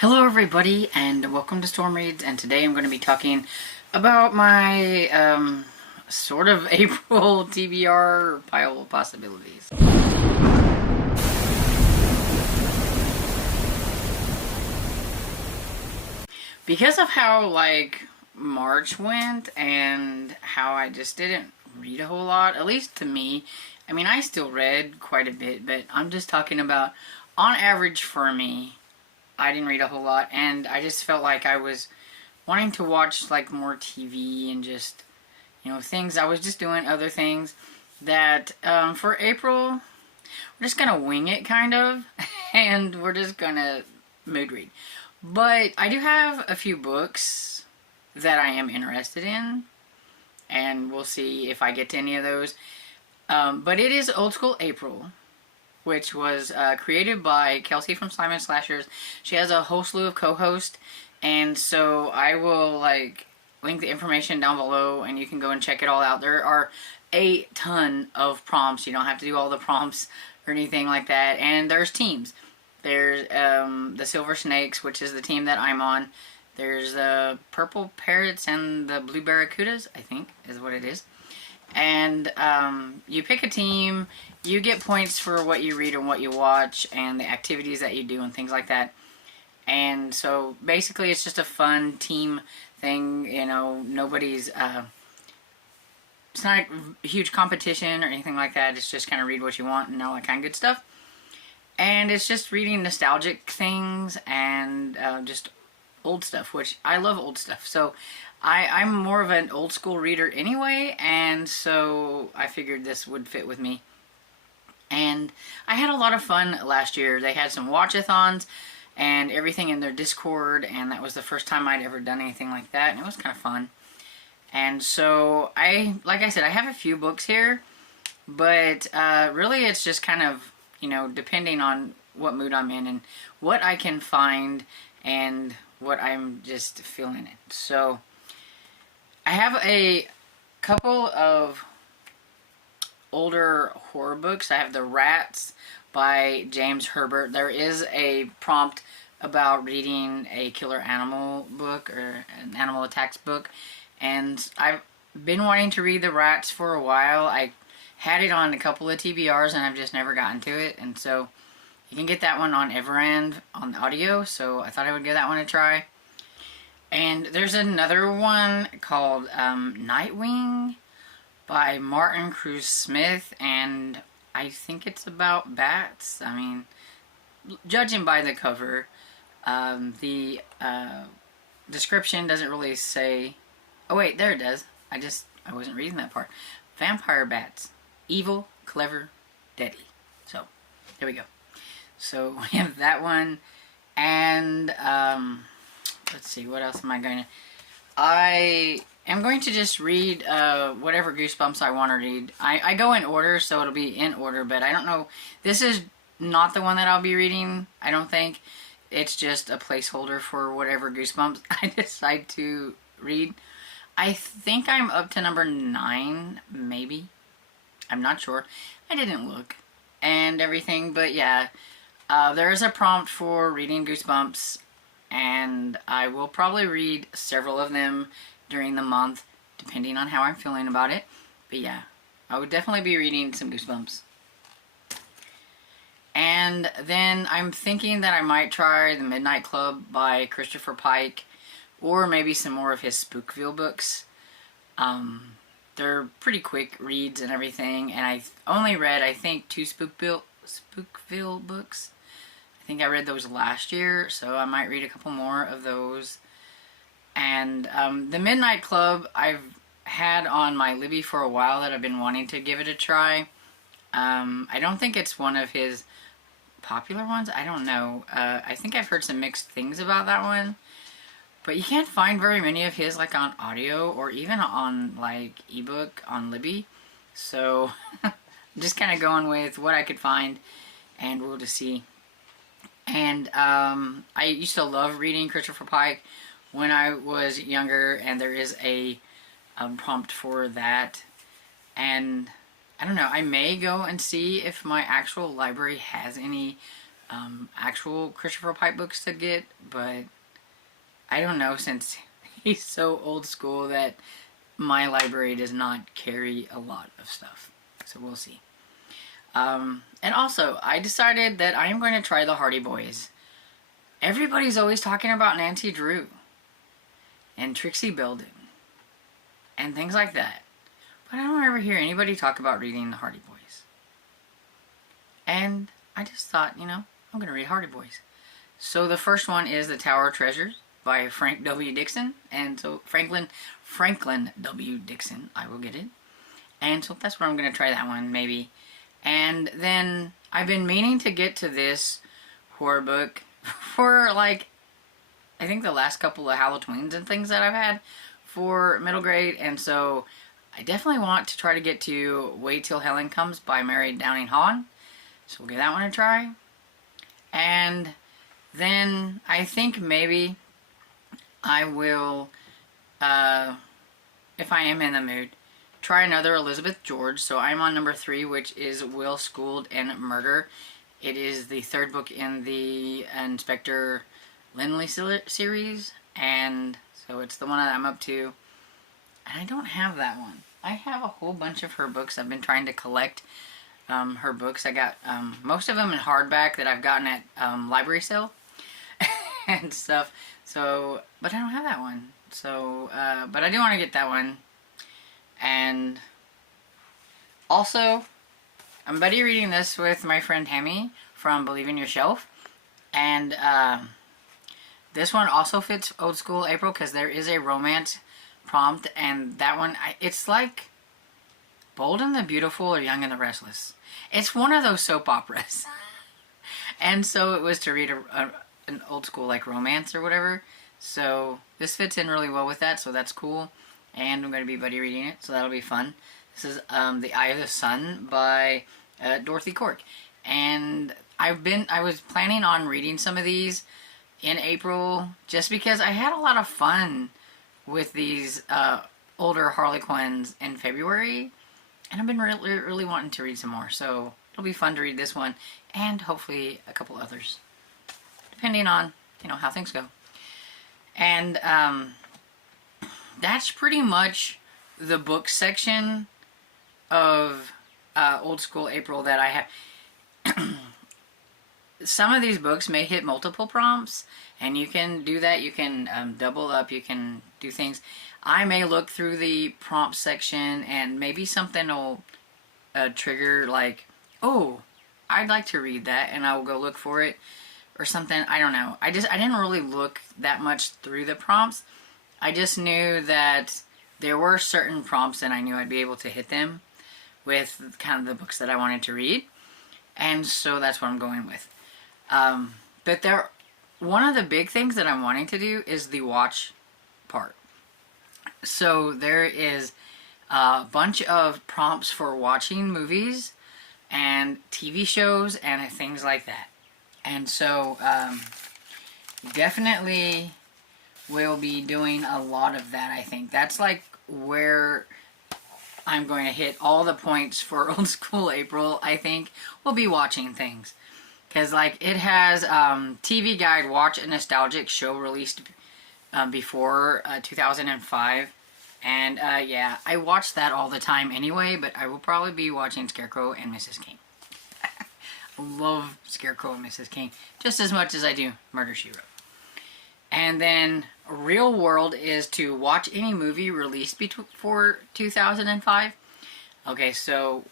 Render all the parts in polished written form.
Hello everybody and welcome to Storm Reads, and today I'm going to be talking about my sort of April TBR pile of possibilities. Because of how March went and how I just didn't read a whole lot, at least to me. I mean, I still read quite a bit, but I'm just talking about on average for me. I didn't read a whole lot, and I just felt like I was wanting to watch more TV and just, things. I was just doing other things that for April, we're just gonna wing it kind of, and we're just gonna mood read. But I do have a few books that I am interested in, and we'll see if I get to any of those. But it is Old School April, which was created by Kelsie from Simon Slashers. She has a whole slew of co-hosts, and so I will link the information down below, and you can go and check it all out. There are a ton of prompts. You don't have to do all the prompts or anything like that. And there's teams. There's the Silver Snakes, which is the team that I'm on. There's the Purple Parrots and the Blue Barracudas, I think is what it is. And you pick a team, you get points for what you read and what you watch and the activities that you do and things like that. And so basically it's just a fun team thing, nobody's, it's not a huge competition or anything like that. It's just kind of read what you want and all that kind of good stuff. And it's just reading nostalgic things and just old stuff, which I love old stuff. So I'm more of an old school reader anyway, and so I figured this would fit with me. And I had a lot of fun last year. They had some watch-a-thons and everything in their Discord, and that was the first time I'd ever done anything like that, and it was kind of fun. And so like I said, I have a few books here, but really it's just kind of, depending on what mood I'm in and what I can find and what I'm just feeling it. So I have a couple of older horror books. I have The Rats by James Herbert. There is a prompt about reading a killer animal book or an animal attacks book, and I've been wanting to read The Rats for a while. I had it on a couple of TBRs and I've just never gotten to it, and so you can get that one on Everend on audio, so I thought I would give that one a try. And there's another one called Nightwing by Martin Cruz Smith, and I think it's about bats. I mean, judging by the cover, the description doesn't really say... Oh wait, there it does. I wasn't reading that part. Vampire bats. Evil, clever, deadly. So, there we go. So, we have that one, and... let's see, what else am I going to... I am going to just read whatever Goosebumps I want to read. I go in order, so it'll be in order, but I don't know. This is not the one that I'll be reading, I don't think. It's just a placeholder for whatever Goosebumps I decide to read. I think I'm up to number 9, maybe. I'm not sure. I didn't look and everything, but yeah. There is a prompt for reading Goosebumps, and I will probably read several of them during the month, depending on how I'm feeling about it. But yeah, I would definitely be reading some Goosebumps. And then I'm thinking that I might try The Midnight Club by Christopher Pike, or maybe some more of his Spookville books. They're pretty quick reads and everything, and I've only read, I think, 2 Spookville books. I think I read those last year, so I might read a couple more of those. And The Midnight Club I've had on my Libby for a while that I've been wanting to give it a try. I don't think it's one of his popular ones. I don't know. I think I've heard some mixed things about that one. But you can't find very many of his on audio or even on ebook on Libby. So I'm just kind of going with what I could find, and we'll just see. And I used to love reading Christopher Pike when I was younger, and there is a prompt for that. And I don't know, I may go and see if my actual library has any actual Christopher Pike books to get, but I don't know, since he's so old school that my library does not carry a lot of stuff. So we'll see. And also, I decided that I am going to try the Hardy Boys. Everybody's always talking about Nancy Drew and Trixie Belden and things like that. But I don't ever hear anybody talk about reading the Hardy Boys. And I just thought, I'm going to read Hardy Boys. So the first one is The Tower of Treasures by Frank W. Dixon. And so Franklin W. Dixon, I will get it. And so that's what I'm going to try, that one, maybe. And then I've been meaning to get to this horror book for, like, I think the last couple of Halloweens and things that I've had for middle grade. And so I definitely want to try to get to Wait Till Helen Comes by Mary Downing Hahn. So we'll give that one a try. And then I think maybe I will, if I am in the mood, try another Elizabeth George. So I'm on number 3, which is Will, Schooled, and Murder. It is the 3rd book in the Inspector Lindley series, and so it's the one that I'm up to. And I don't have that one. I have a whole bunch of her books. I've been trying to collect her books. I got most of them in hardback that I've gotten at library sale and stuff. So, but I don't have that one. So, but I do want to get that one. And also, I'm buddy reading this with my friend Hammy from Believe in Your Shelf. And this one also fits Old School April because there is a romance prompt. And that one, it's like Bold and the Beautiful or Young and the Restless. It's one of those soap operas. And so it was to read an old school like romance or whatever. So this fits in really well with that. So that's cool. And I'm going to be buddy reading it, so that'll be fun. This is The Eye of the Sun by Dorothy Cork. And I was planning on reading some of these in April just because I had a lot of fun with these older Harlequins in February. And I've been really wanting to read some more. So it'll be fun to read this one and hopefully a couple others, depending on, how things go. And that's pretty much the book section of Old School April that I have. Some of these books may hit multiple prompts, and you can do that. You can double up. You can do things. I may look through the prompt section, and maybe something will trigger, like, oh, I'd like to read that, and I will go look for it, or something. I don't know. I didn't really look that much through the prompts. I just knew that there were certain prompts and I knew I'd be able to hit them with kind of the books that I wanted to read. And so that's what I'm going with. But one of the big things that I'm wanting to do is the watch part. So there is a bunch of prompts for watching movies and TV shows and things like that. And so definitely will be doing a lot of that, I think. That's like where I'm going to hit all the points for Old School April, I think. We'll be watching things. Because, like, it has TV Guide Watch a Nostalgic Show released before 2005. And, yeah, I watch that all the time anyway, but I will probably be watching Scarecrow and Mrs. King. I love Scarecrow and Mrs. King just as much as I do Murder, She Wrote. And then Real World is to watch any movie released before 2005. Okay, so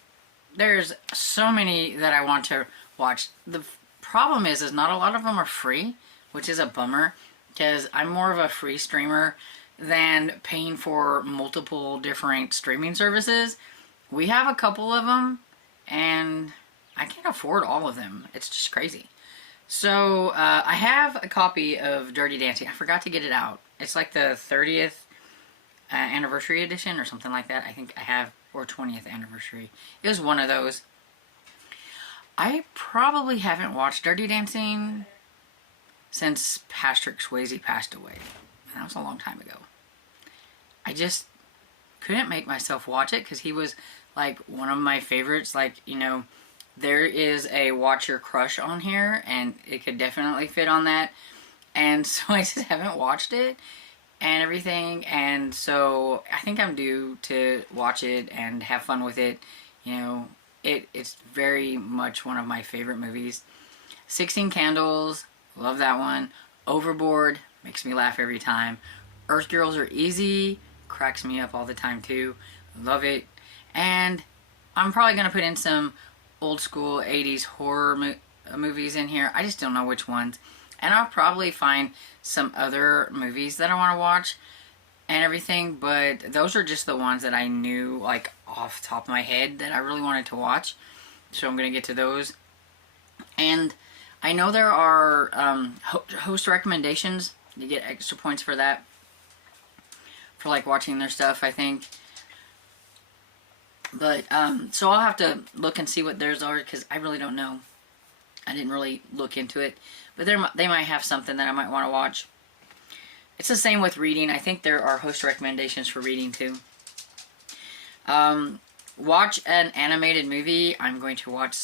there's so many that I want to watch. The problem is not a lot of them are free, which is a bummer, because I'm more of a free streamer than paying for multiple different streaming services. We have a couple of them, and I can't afford all of them. It's just crazy. So, I have a copy of Dirty Dancing. I forgot to get it out. It's like the 30th anniversary edition or something like that. I think I have, or 20th anniversary. It was one of those. I probably haven't watched Dirty Dancing since Patrick Swayze passed away. And that was a long time ago. I just couldn't make myself watch it because he was like one of my favorites. Like, there is a watch your crush on here, and it could definitely fit on that. And so I just haven't watched it and everything, and so I think I'm due to watch it and have fun with it. You know, it's very much one of my favorite movies. 16 Candles, love that one. Overboard, makes me laugh every time. Earth Girls Are Easy, cracks me up all the time too. Love it. And I'm probably going to put in some old school 80s horror movies in here. I just don't know which ones. And I'll probably find some other movies that I want to watch and everything, but those are just the ones that I knew, like, off the top of my head that I really wanted to watch. So I'm going to get to those. And I know there are host recommendations. You get extra points for that. For, like, watching their stuff, I think. But, so I'll have to look and see what theirs are, because I really don't know. I didn't really look into it. But they might have something that I might want to watch. It's the same with reading. I think there are host recommendations for reading too. Watch an animated movie. I'm going to watch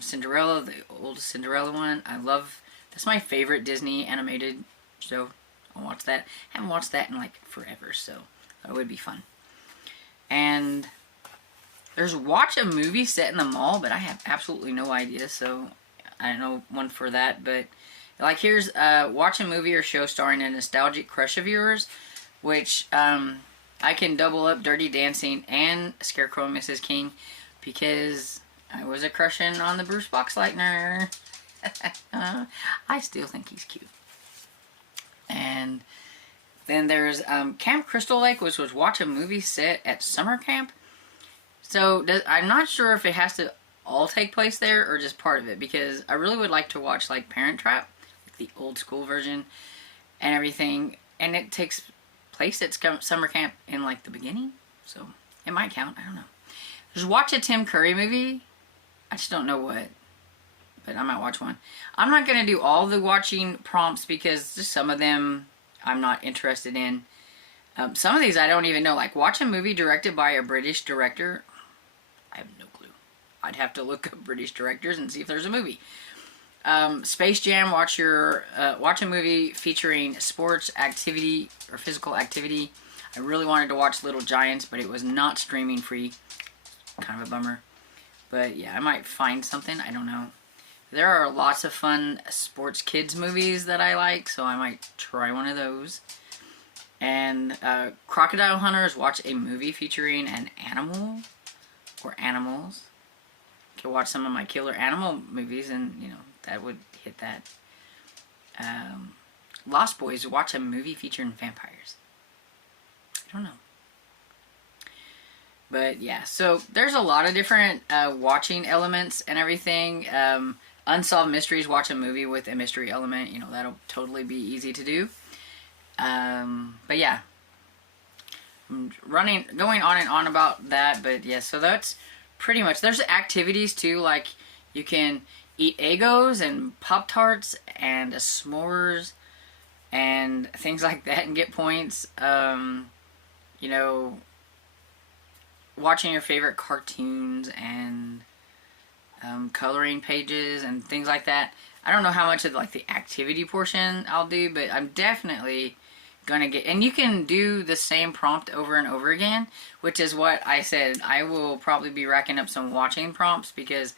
Cinderella, the old Cinderella one. That's my favorite Disney animated show. I'll watch that. I haven't watched that in like forever, so that would be fun. And there's watch a movie set in the mall, but I have absolutely no idea, so I don't know one for that. But like, here's watch a movie or show starring a nostalgic crush of yours, which I can double up Dirty Dancing and Scarecrow and Mrs. King, because I was a crushing on the Bruce Boxleitner. I still think he's cute. And then there's Camp Crystal Lake, which was watch a movie set at summer camp. So I'm not sure if it has to all take place there or just part of it, because I really would like to watch like Parent Trap, the old school version and everything, and it takes place at summer camp in like the beginning, so it might count. I don't know. Just watch a Tim Curry movie. I just don't know what, but I might watch one. I'm not going to do all the watching prompts, because just some of them I'm not interested in. Some of these I don't even know. Like, watch a movie directed by a British director. I have no clue. I'd have to look up British directors and see if there's a movie. Space Jam, watch a movie featuring sports activity or physical activity. I really wanted to watch Little Giants, but it was not streaming free. Kind of a bummer. But yeah, I might find something. I don't know. There are lots of fun sports kids movies that I like, so I might try one of those. And Crocodile Hunters, watch a movie featuring an animal or animals. I could watch some of my killer animal movies, and you know, that would hit that. Lost Boys, watch a movie featuring vampires. I don't know. But yeah, so there's a lot of different watching elements and everything. Unsolved Mysteries, watch a movie with a mystery element. You know, that'll totally be easy to do. But yeah, I'm going on and on about that. But yeah, so that's pretty much. There's activities too, like you can eat Eggos and Pop-Tarts and s'mores and things like that and get points. You know, watching your favorite cartoons and coloring pages and things like that. I don't know how much of like the activity portion I'll do, but I'm definitely gonna get, and you can do the same prompt over and over again, which is what I said. I will probably be racking up some watching prompts, because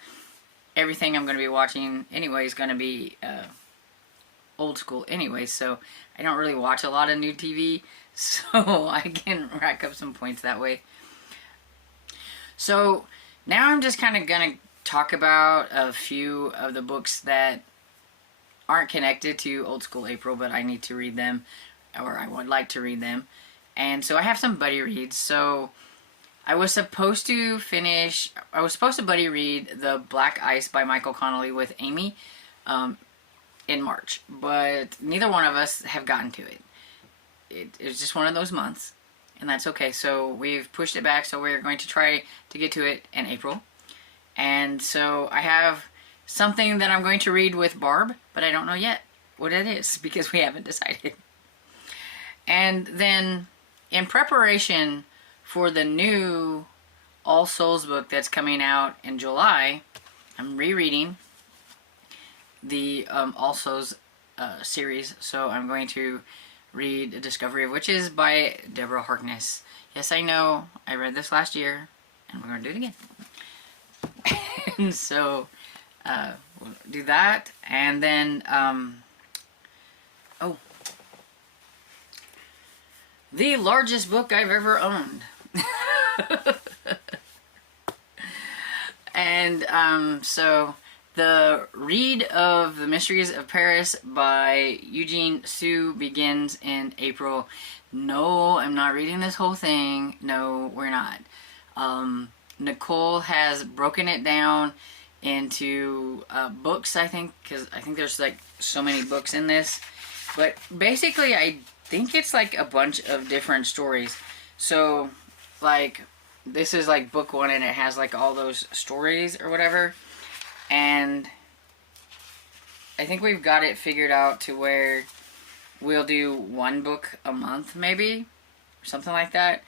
everything I'm going to be watching anyway is going to be old school anyway, so I don't really watch a lot of new TV, so I can rack up some points that way. So now I'm just kind of going to talk about a few of the books that aren't connected to Old School April, but I need to read them, or I would like to read them. And so I have some buddy reads. So I was supposed to buddy read The Black Ice by Michael Connelly with Amy in March, but neither one of us have gotten to it. It was just one of those months, and that's okay. So we've pushed it back, so we're going to try to get to it in April. And so I have something that I'm going to read with Barb, but I don't know yet what it is, because we haven't decided. And then in preparation for the new All Souls book that's coming out in July, I'm rereading the Also's series, so I'm going to read A Discovery of Witches by Deborah Harkness. Yes, I know, I read this last year, and we're going to do it again. And so, we'll do that, and then, oh, the largest book I've ever owned. And, so, the read of The Mysteries of Paris by Eugene Sue begins in April. No, I'm not reading this whole thing. No, we're not. Nicole has broken it down into books, I think, because I think there's like so many books in this. But basically, I think it's like a bunch of different stories. So, like, this is like book one, and it has like all those stories or whatever. And I think we've got it figured out to where we'll do one book a month, maybe, or something like that.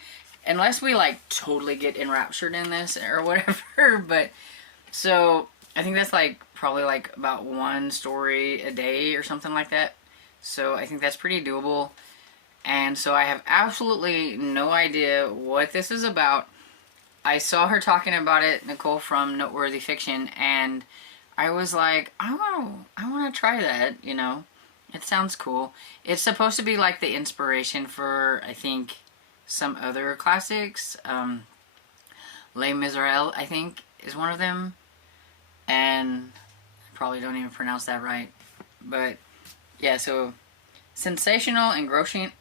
Unless we like totally get enraptured in this or whatever. But so I think that's like probably like about one story a day or something like that. So I think that's pretty doable. And so I have absolutely no idea what this is about. I saw her talking about it, Nicole from Noteworthy Fiction, and I was like, I want to try that, you know. It sounds cool. It's supposed to be like the inspiration for, I think, some other classics. Les Miserables, I think, is one of them. And I probably don't even pronounce that right. But, yeah, so sensational, engrossing,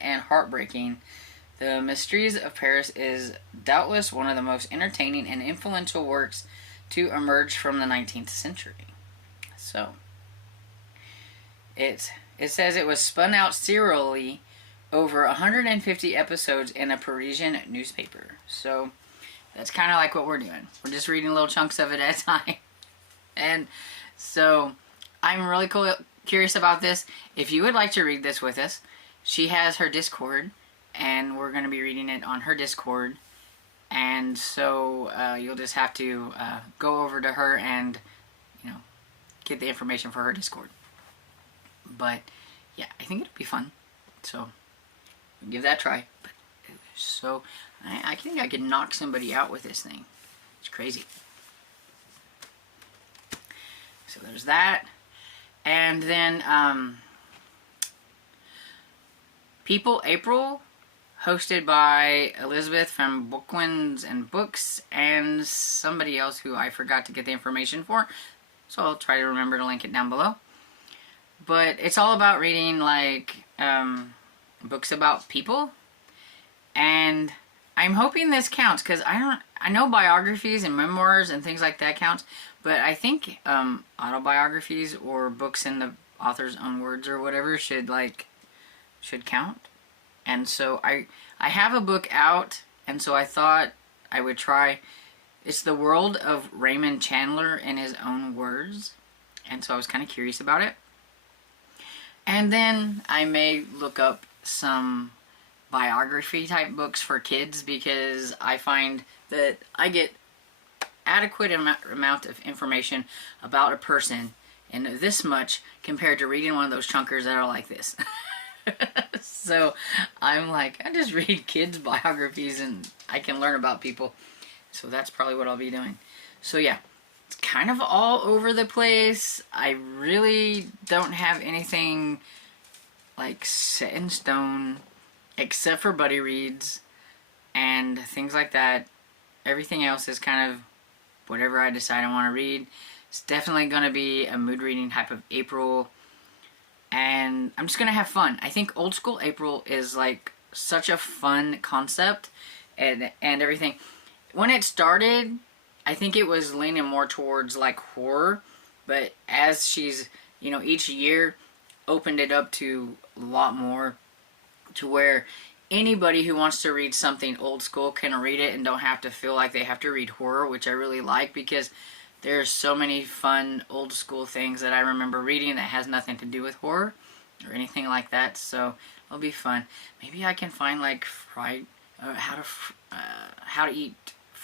and heartbreaking. The Mysteries of Paris is doubtless one of the most entertaining and influential works to emerge from the 19th century. So, it says it was spun out serially over 150 episodes in a Parisian newspaper. So, that's kind of like what we're doing. We're just reading little chunks of it at a time. And so, I'm really curious about this. If you would like to read this with us, she has her Discord, and we're going to be reading it on her Discord. And so you'll just have to go over to her and, you know, get the information for her Discord. But yeah, I think it'll be fun. So give that a try. But so I think I can knock somebody out with this thing. It's crazy. So there's that. And then People April, hosted by Elizabeth from Bookwins and Books and somebody else who I forgot to get the information for. So I'll try to remember to link it down below. But it's all about reading like books about people. And I'm hoping this counts because I know biographies and memoirs and things like that counts. But I think autobiographies or books in the author's own words or whatever should count. And so I have a book out, and so I thought I would try. It's The World of Raymond Chandler in His Own Words. And so I was kind of curious about it. And then I may look up some biography type books for kids because I find that I get adequate amount of information about a person and this much compared to reading one of those chunkers that are like this. So I'm like, I just read kids' biographies and I can learn about people. So that's probably what I'll be doing. So yeah, it's kind of all over the place. I really don't have anything like set in stone except for buddy reads and things like that. Everything else is kind of whatever I decide I want to read. It's definitely going to be a mood reading type of April. And I'm just going to have fun. I think old school April is like such a fun concept and everything. When it started, I think it was leaning more towards like horror. But as she's, you know, each year opened it up to a lot more to where anybody who wants to read something old school can read it and don't have to feel like they have to read horror, which I really like because there's so many fun old school things that I remember reading that has nothing to do with horror or anything like that. So it'll be fun. Maybe I can find like how to eat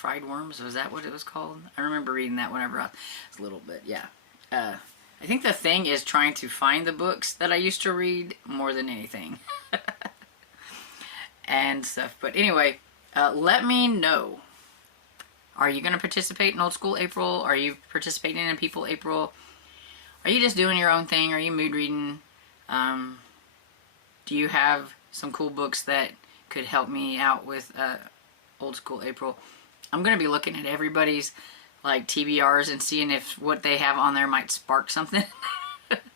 Fried Worms, was that what it was called? I remember reading that whenever I was a little bit, yeah. I think the thing is trying to find the books that I used to read more than anything. And stuff. But anyway, let me know. Are you going to participate in Old School April? Are you participating in People April? Are you just doing your own thing? Are you mood reading? Do you have some cool books that could help me out with Old School April? I'm going to be looking at everybody's like TBRs and seeing if what they have on there might spark something.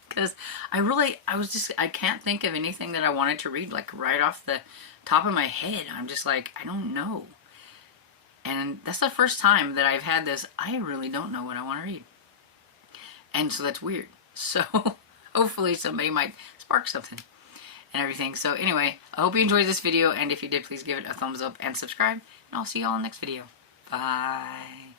Because I can't think of anything that I wanted to read like right off the top of my head. I'm just like, I don't know. And that's the first time that I've had this, I really don't know what I want to read. And so that's weird. So hopefully somebody might spark something and everything. So anyway, I hope you enjoyed this video. And if you did, please give it a thumbs up and subscribe. And I'll see you all in the next video. Bye.